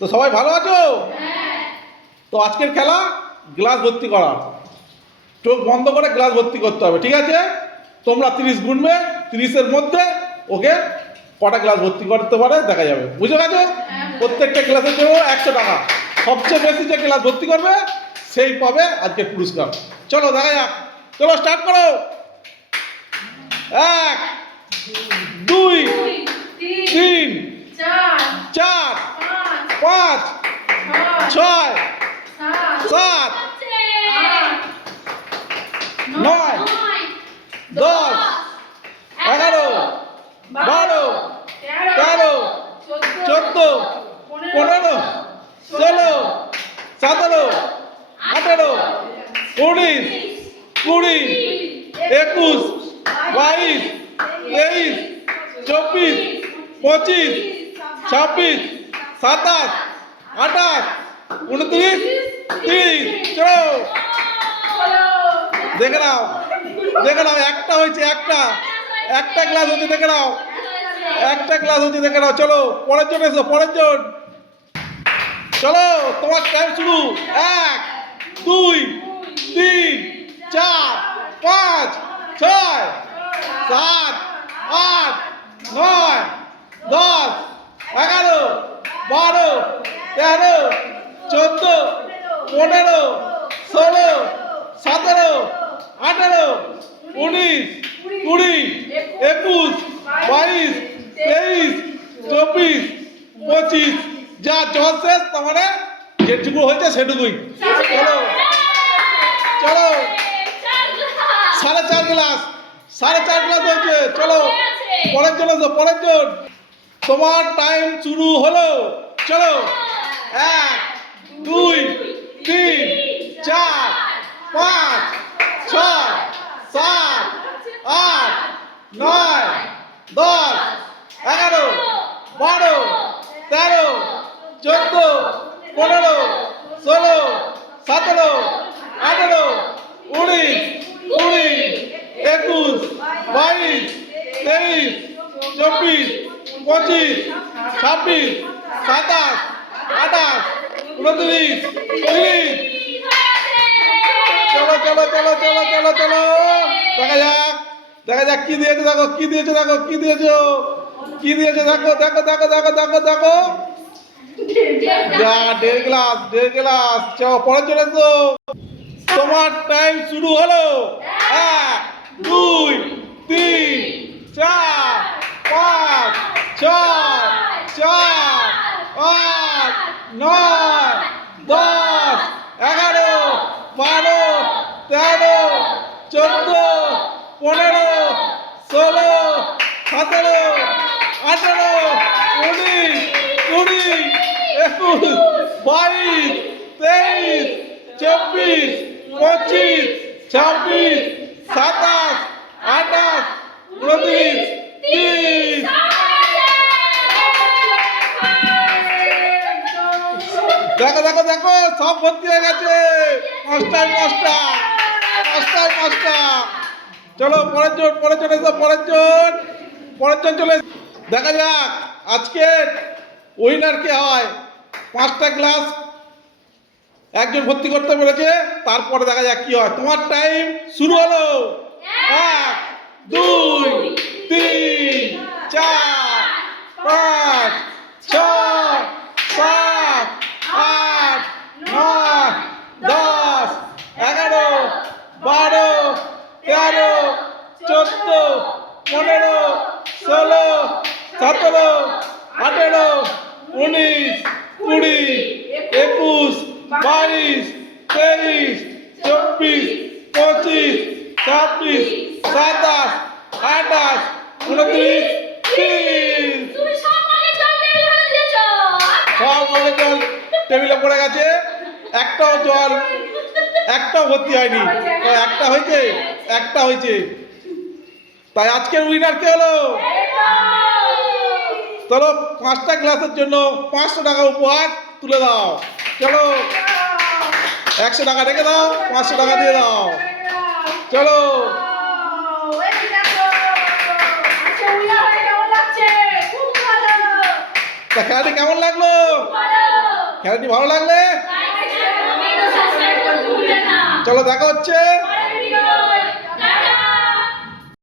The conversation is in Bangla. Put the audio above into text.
তো সবাই ভালো আছো? তো আজকের খেলা গ্লাস ভর্তি করা। চোখ বন্ধ করে গ্লাস ভর্তি করতে হবে, ঠিক আছে? তোমরা 30 গুনবে, 30-এর মধ্যে ওকে কটা গ্লাস ভর্তি করতে পারে দেখা যাবে, বুঝে গেছো? প্রত্যেকটা গ্লাসের জন্য 100 টাকা। সবচেয়ে বেশি যে গ্লাস ভর্তি করবে সেই পাবে আজকের পুরস্কার। চলো দেখা যাক, চলো স্টার্ট করো। 1 2 3 4 5 6 7 9 10 11 12 13 14 15 16 17 18 19 20 21 22 23 24 25 26 27 28 29 30। চলো দেখে নাও, দেখে নাও, একটা হয়েছে, একটা গ্লাস হচ্ছে, দেখে নাও, একটা গ্লাস হচ্ছে, দেখে নাও। চলো পরের জন এসো, পরের জন। চলো তোমার টাইম শুরু। 1 2 3 4 5 6 7 8 9 10 11 12 13 14 15 16 17 18 19 20 21 22 23 24 25। যা জল শেষ, তার মানে যেটুকু হয়েছে সেটুকুই। চলো চলো 4.5 গ্লাস, 4.5 গ্লাস হয়েছে। চলো পরের জন এসো, পরের জন। তোমার টাইম শুরু হলো। চলো 1 2 3 4 5 6 7 8 9 10 11 12 13 14 15 16 17 18 19 20 21 22 23 24 25 26 27 28 29 30। চলো চলো চলো চলো চলো চলো দেখা যাক, দেখা যাক কি দিয়েছে, দেখো কি দিয়েছে, দেখো কি দিয়েছো, কি দিয়েছে, দেখো দেখো দেখো দেখো দেখো দেখো। যা 1.5 গ্লাস, 1.5 গ্লাস। চলো পরে চলে এসো, তোমার টাইম শুরু হলো। 1 2 3 4 5 6 7 8 9 10 11 12 13 14 15 16 17 18 19 20 21 22 23 24 25 26 27 28 29 30। দেখো দেখো দেখো সব ভর্তি হয়ে গেছে। 5টায় 5টা, 5টায় 5টা। চলো পরের জন, পরের জন এসো, পরের জন, পরের জন চলে। দেখা যাক আজকে উইনার কে হয়। 5টা গ্লাস একজন ভর্তি করতে পেরেছে, তারপরে দেখা যাক কি হয়। তোমার টাইম শুরু হলো। 1 2 3 4 5 6 7 8 9 10 11 12 13 14 15 16 17 18 19 20 21 22 23 24 25 26 27 28 29 30। সব মনে জল টেবিলে পড়ে গেছে, একটাও জল, একটাও ভর্তি হয়নি। একটা হয়েছে, একটা হয়েছে। তাই আজকের উইনার কে হলো? চলো 5টা গ্লাসের জন্য 500 টাকা উপহার তুলে দাও। চলো 100 টাকা রেখে দাও, 500 টাকা দিয়ে দাও। চলো খেলাটি কেমন লাগলো? খেলাটি ভালো লাগলে চলো দেখা হচ্ছে।